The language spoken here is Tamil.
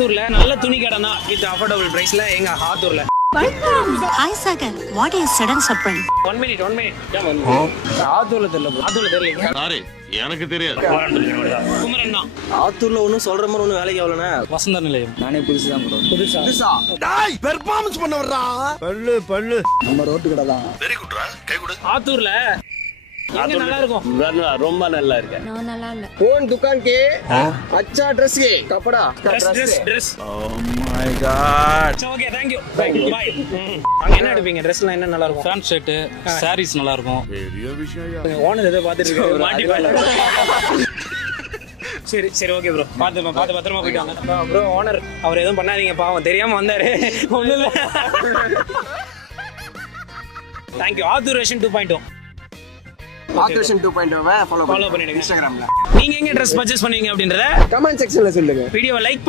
ஆத்தூர்ல நல்ல துணி கடை தான் வித் அஃபோர்டபுள் பிரைஸ்ல எங்க ஆத்தூர்ல. Hi Sagar, what is sudden surprise? 1 minute. ஆத்தூர்ல தெரியல. சாரி, எனக்கு தெரியாது. குமரன் தான். ஆத்தூர்ல ஒன்னும் சொல்ற மாதிரி ஒன்னும் வேலைக்கு ஆகலண்ணே. வசந்த நிலையம். நானே புதுசுதான் ப்ரோ. புதுசா டேய் பெர்ஃபார்மன்ஸ் பண்ண வர்றா. பல்லு நம்ம ரோட்டு கடை தான். வெரி குட்ரா, கை கொடு. ஆத்தூர்ல எங்க நல்லா இருக்கும்? ரொம்ப நல்லா இருக்கு. நான் நல்லா இல்ல. कौन दुकान के अच्छा ड्रेस के कपड़ा Dress. Oh my god. Okay, thank you. Bye. அங்க என்ன எடுப்பீங்க? Dressலாம் என்ன நல்லா இருக்கும்? பேண்ட் ஷர்ட், சாரீஸ் நல்லா இருக்கும். பெரிய விஷயம். ஓனர் ஏதோ பாத்துட்டு இருக்காரு. மாட்டிப்பாரு. சரி ஓகே ப்ரோ. பார்த்து பத்திரமா போயிட்டு வாங்க. ப்ரோ ஓனர் அவர் எதுவும் பண்ணாதீங்க, பாவம் தெரியாம வந்தாரு. ஒண்ணும் இல்ல. Thank you. Attur version 2.0. Attur 2.0 follow பண்ணிடுங்க இன்ஸ்டாகிராம்ல. நீங்க எங்க Dress பர்ச்சேஸ் பண்ணுவீங்க அப்படின்றத கமெண்ட் செக்ஷன்ல சொல்லுங்க. வீடியோவை லைக் பண்ணி